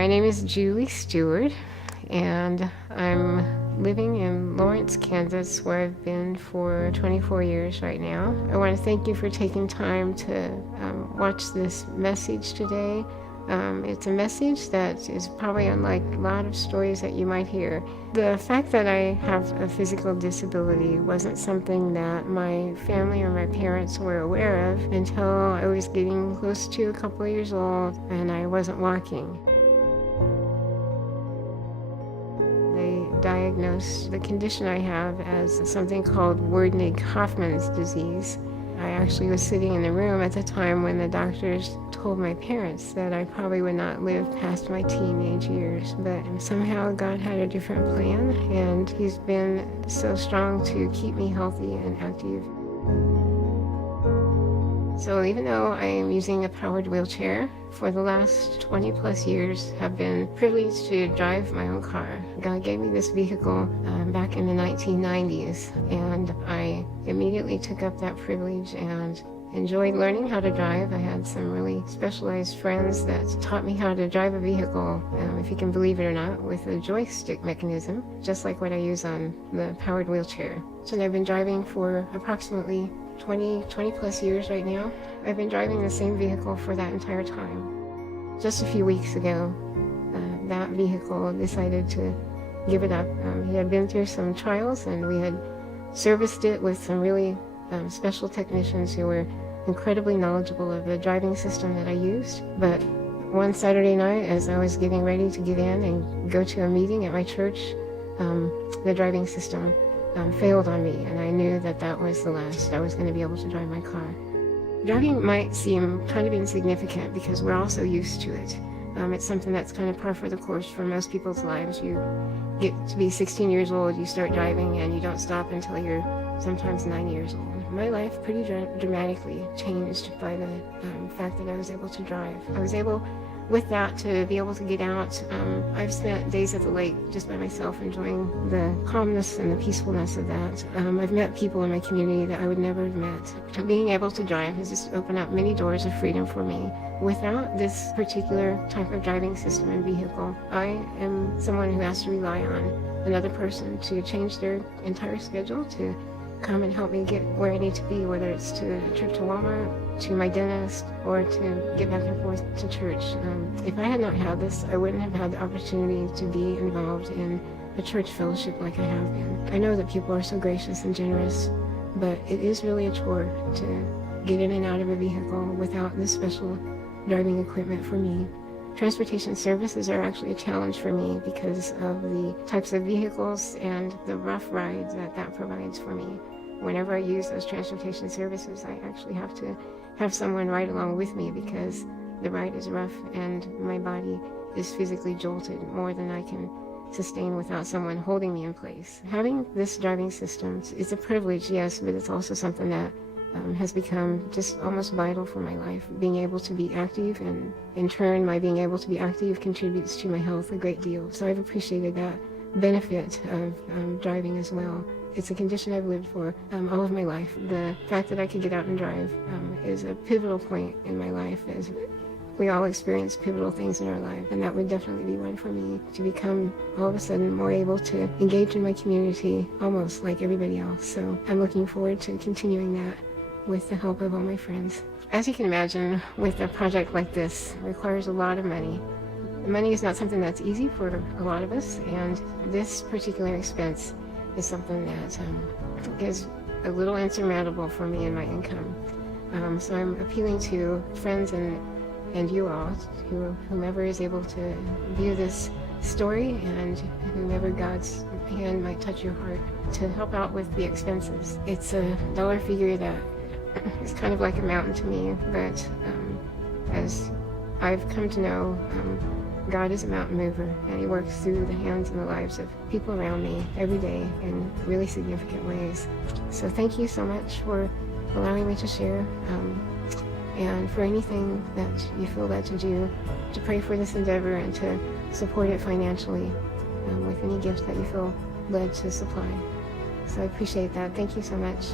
My name is Julie Stewart, and I'm living in Lawrence, Kansas, where I've been for 24 years right now. I want to thank you for taking time to watch this message today. It's a message that is probably unlike a lot of stories that you might hear. The fact that I have a physical disability wasn't something that my family or my parents were aware of until I was getting close to a couple of years old and I wasn't walking. They diagnosed the condition I have as something called Werdnig-Hoffmann's disease. I actually was sitting in the room at the time when the doctors told my parents that I probably would not live past my teenage years, but somehow God had a different plan, and He's been so strong to keep me healthy and active. So even though I am using a powered wheelchair, for the last 20 plus years have been privileged to drive my own car. God gave me this vehicle back in the 1990s, and I immediately took up that privilege and enjoyed learning how to drive. I had some really specialized friends that taught me how to drive a vehicle, if you can believe it or not, with a joystick mechanism, just like what I use on the powered wheelchair. So I've been driving for approximately 20 plus years right now. I've been driving the same vehicle for that entire time. Just a few weeks ago, that vehicle decided to give it up. He had been through some trials, and we had serviced it with some really special technicians who were incredibly knowledgeable of the driving system that I used. But one Saturday night, as I was getting ready to get in and go to a meeting at my church, the driving system failed on me, and I knew that that was the last I was going to be able to drive my car. Driving might seem kind of insignificant because we're all so used to it. It's something that's kind of par for the course for most people's lives. You get to be 16 years old, you start driving, and you don't stop until you're sometimes 9 years old. My life pretty dramatically changed by the fact that I was able to drive. I was able, with that, to be able to get out. I've spent days at the lake just by myself, enjoying the calmness and the peacefulness of that. I've met people in my community that I would never have met. Being able to drive has just opened up many doors of freedom for me. Without this particular type of driving system and vehicle, I am someone who has to rely on another person to change their entire schedule to come and help me get where I need to be, whether it's to a trip to Walmart, to my dentist, or to get back and forth to church. If I had not had this, I wouldn't have had the opportunity to be involved in a church fellowship like I have been. I know that people are so gracious and generous, but it is really a chore to get in and out of a vehicle without this special driving equipment for me. Transportation services are actually a challenge for me because of the types of vehicles and the rough rides that provides for me. Whenever I use those transportation services, I actually have to have someone ride along with me because the ride is rough and my body is physically jolted more than I can sustain without someone holding me in place. Having this driving system is a privilege, yes, but it's also something that has become just almost vital for my life. Being able to be active, and in turn my being able to be active contributes to my health a great deal. So I've appreciated that benefit of driving as well. It's a condition I've lived for all of my life. The fact that I could get out and drive is a pivotal point in my life, as we all experience pivotal things in our life, and that would definitely be one for me, to become all of a sudden more able to engage in my community almost like everybody else. So I'm looking forward to continuing that with the help of all my friends. As you can imagine, with a project like this, it requires a lot of money. Money is not something that's easy for a lot of us, and this particular expense is something that is a little insurmountable for me and my income. So I'm appealing to friends and you all, whomever is able to view this story and whomever God's hand might touch your heart, to help out with the expenses. It's a dollar figure that is kind of like a mountain to me, but as I've come to know, God is a mountain mover, and He works through the hands and the lives of people around me every day in really significant ways. So thank you so much for allowing me to share, and for anything that you feel led to do, to pray for this endeavor and to support it financially with any gifts that you feel led to supply. So I appreciate that. Thank you so much.